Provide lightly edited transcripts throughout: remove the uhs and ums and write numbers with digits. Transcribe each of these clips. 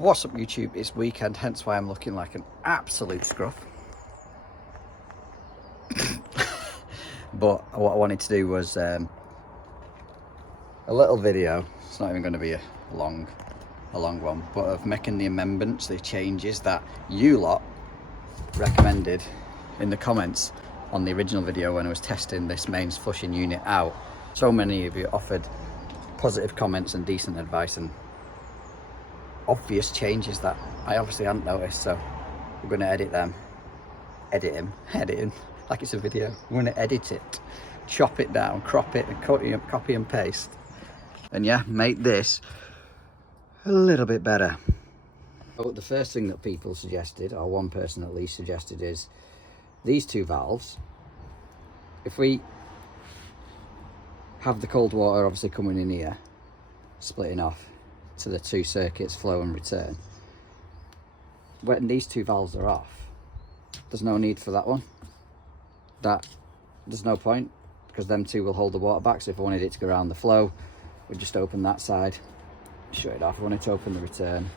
What's up YouTube, it's weekend, hence why I'm looking like an absolute scruff. But what I wanted to do was a little video. It's not even going to be a long one, but of making the amendments, the changes that you lot recommended in the comments on the original video when I was testing this mains flushing unit out. So many of you offered positive comments and decent advice and obvious changes that I obviously hadn't noticed, so we're going to edit them. Editing like it's a video. We're going to edit it, chop it down, crop it, and copy and paste, and yeah, make this a little bit better. So the first thing that people suggested, or one person at least suggested, is these two valves. If we have the cold water obviously coming in here, splitting off to the two circuits, flow and return, when these two valves are off, there's no need for that one. There's no point, because them two will hold the water back. So if I wanted it to go around the flow, we'd just open that side, shut it off. If I wanted to open the return,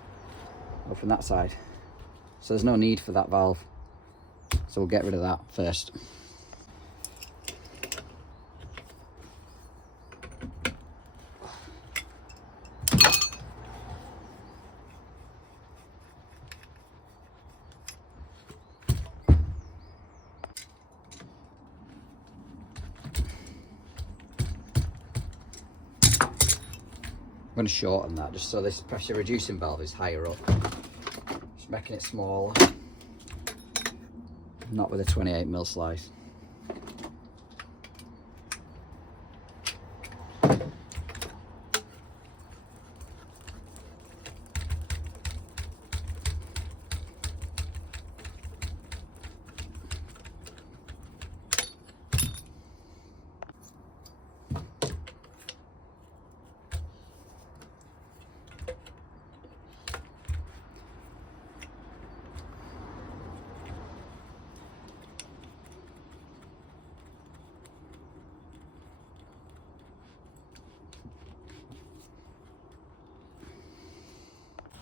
open that side. So there's no need for that valve, so we'll get rid of that first. I'm going to shorten that just so this pressure reducing valve is higher up. Just making it smaller. Not with a 28mm slice.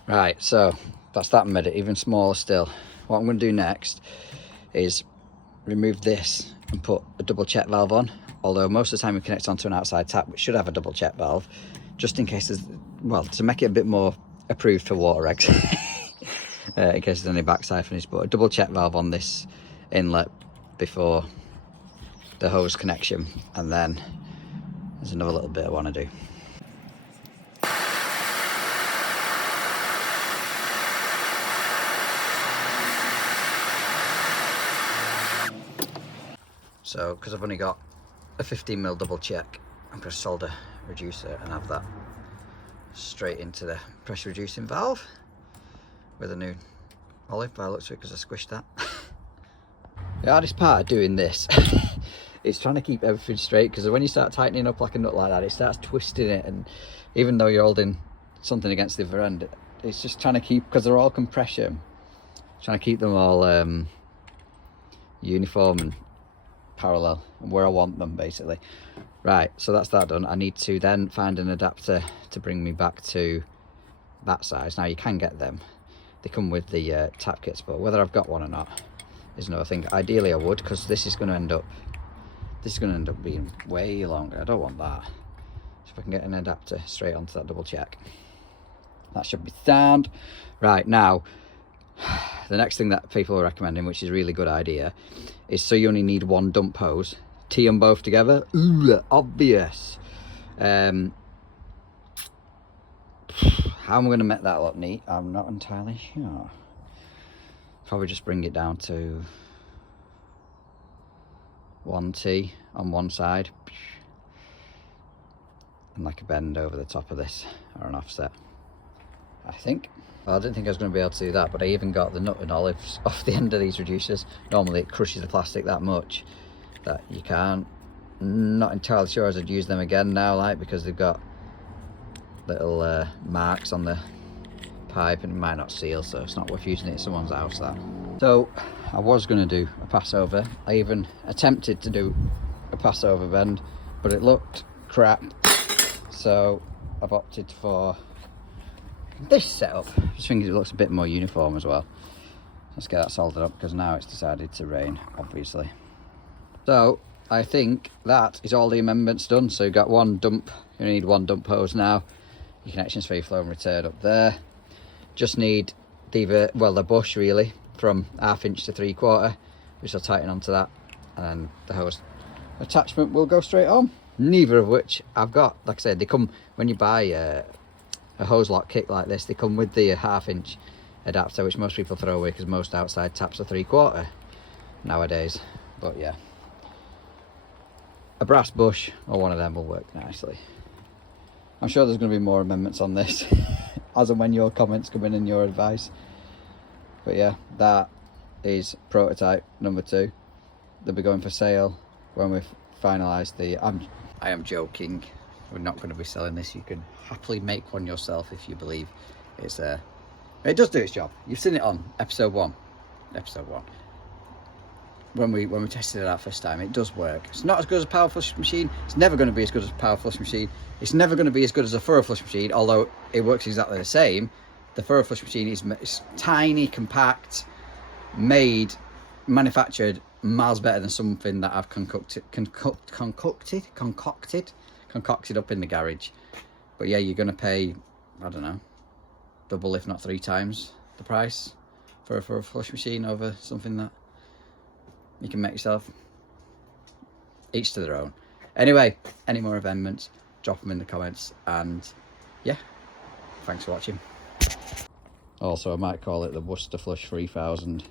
Right, so that's that made it even smaller still. What I'm going to do next is remove this and put a double check valve on, although most of the time we connect onto an outside tap which should have a double check valve, just in case there's, well, to make it a bit more approved for water eggs in case there's any back siphonage, but a double check valve on this inlet before the hose connection. And then there's another little bit I want to do. So, because I've only got a 15mm double check, I'm going to solder reducer and have that straight into the pressure reducing valve with a new olive by the looks of it, because I squished that. The hardest part of doing this is trying to keep everything straight, because when you start tightening up like a nut like that, it starts twisting it, and even though you're holding something against the other end, it's just trying to keep, because they're all compression, trying to keep them all uniform and parallel and where I want them, basically. Right, so that's that done. I need to then find an adapter to bring me back to that size. Now you can get them, they come with the tap kits, but whether I've got one or not is another thing. Ideally I would, because this is going to end up being way longer. I don't want that. So if I can get an adapter straight onto that double check, that should be sound. Right, now the next thing that people are recommending, which is a really good idea, is so you only need one dump hose. Tee them both together. Ooh, obvious. How am I going to make that look neat? I'm not entirely sure. Probably just bring it down to one T on one side, and like a bend over the top of this, or an offset, I think. Well, I didn't think I was going to be able to do that, but I even got the nut and olives off the end of these reducers. Normally it crushes the plastic that much that you can't. Not entirely sure as I'd use them again now, like, because they've got little marks on the pipe and it might not seal, so it's not worth using it in someone's house, that. So I was going to do a passover. I even attempted to do a passover bend, but it looked crap, so I've opted for this setup. I just think it looks a bit more uniform as well. Let's get that soldered up because now it's decided to rain, obviously. So I think that is all the amendments done. So you've got one dump, you need one dump hose now. Your connections for your flow and return up there. Just need the bush really from 1/2 inch to 3/4, which I'll tighten onto that, and then the hose attachment will go straight on. Neither of which I've got. Like I said, they come when you buy a hose lock kit like this. They come with the 1/2 inch adapter, which most people throw away because most outside taps are 3/4 nowadays. But yeah, a brass bush or one of them will work nicely. I'm sure there's going to be more amendments on this as and when your comments come in and your advice. But yeah, that is prototype number 2. They'll be going for sale when we've finalised the... I am joking. We're not going to be selling this. You can happily make one yourself if you believe it's there. It does do its job. You've seen it on episode 1. When we tested it out first time, it does work. It's not as good as a power flush machine. It's never going to be as good as a power flush machine. It's never going to be as good as a furrow flush machine, although it works exactly the same. The furrow flush machine is tiny, compact, manufactured miles better than something that I've concocted up in the garage. But yeah, you're going to pay, I don't know, double if not 3 times the price for a flush machine over something that you can make yourself. Each to their own. Anyway, any more amendments, drop them in the comments, and yeah, thanks for watching. Also, I might call it the Worcester Flush 3000.